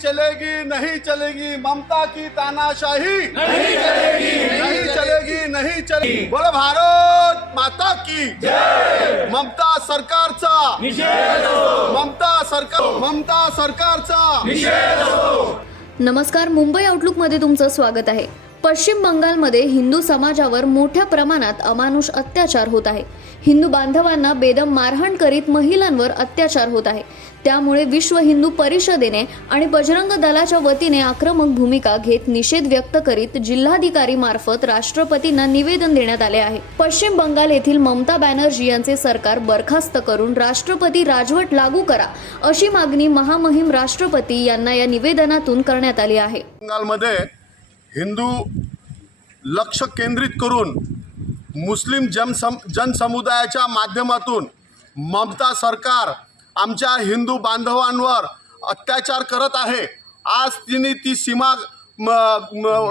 चलेगी ममता की तानाशाही। नहीं चलेगी नहीं चलेगी। नहीं चलेगी। बोलो भारत माता की। ममता सरकारचा। ममता सरकार ममता सरकारचा। नमस्कार मुंबई आउटलुकमध्ये तुमचं स्वागत आहे. पश्चिम बंगालमध्ये हिंदू समाजावर मोठ्या प्रमाणात अमानुष अत्याचार होत आहे. हिंदू बांधवांना बेदम मारहाण करीत महिलांवर अत्याचार होत आहे. त्यामुळे विश्व हिंदू परिषदेने आणि बजरंग दलाच्या वतीने आक्रमक भूमिका घेत निषेध व्यक्त करीत जिल्हाधिकारी मार्फत राष्ट्रपतींना निवेदन देण्यात आले आहे. पश्चिम बंगाल येथील ममता बॅनर्जी यांचे सरकार बरखास्त करून राष्ट्रपती राजवट लागू करा अशी मागणी महामहिम राष्ट्रपती यांना या निवेदनातून करण्यात आली आहे. बंगालमध्ये हिंदू लक्ष केंद्रित करून मुस्लिम जनसम जनसमुदायाच्या माध्यमातून ममता सरकार आमच्या हिंदू बांधवांवर अत्याचार करत आहे. आज तिने ती सीमा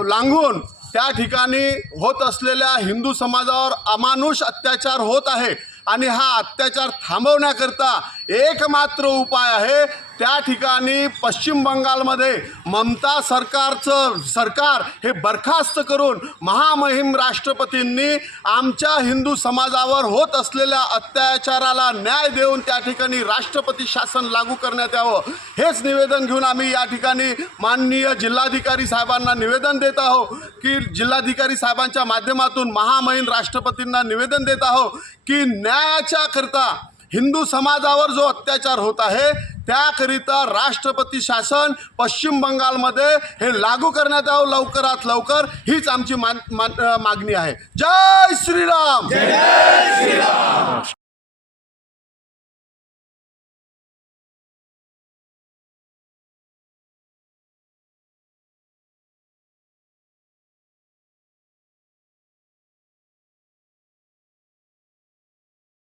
लांघून त्या ठिकाणी होत असलेल्या हिंदू समाजावर अमानुष अत्याचार होत आहे. आणि हा अत्याचार थांबवण्याकरता एकमात्र उपाय आहे. त्या ठिकाणी पश्चिम बंगालमध्ये ममता सरकारचं सरकार हे बरखास्त करून महामहिम राष्ट्रपतींनी आमच्या हिंदू समाजावर होत असलेल्या अत्याचाराला न्याय देऊन त्या ठिकाणी राष्ट्रपती शासन लागू करण्यात यावं. हेच निवेदन घेऊन आम्ही या ठिकाणी माननीय जिल्हाधिकारी साहेबांना निवेदन देत आहोत की जिल्हाधिकारी साहेबांच्या माध्यमातून महामहिम राष्ट्रपतींना निवेदन देत आहोत की न्यायाच्या करता हिंदू समाजावर जो अत्याचार होत आहे त्याकरिता राष्ट्रपती शासन पश्चिम बंगालमध्ये हे लागू करण्यात यावं लवकरात लवकर हीच आमची मान, मागणी आहे. जय श्रीराम!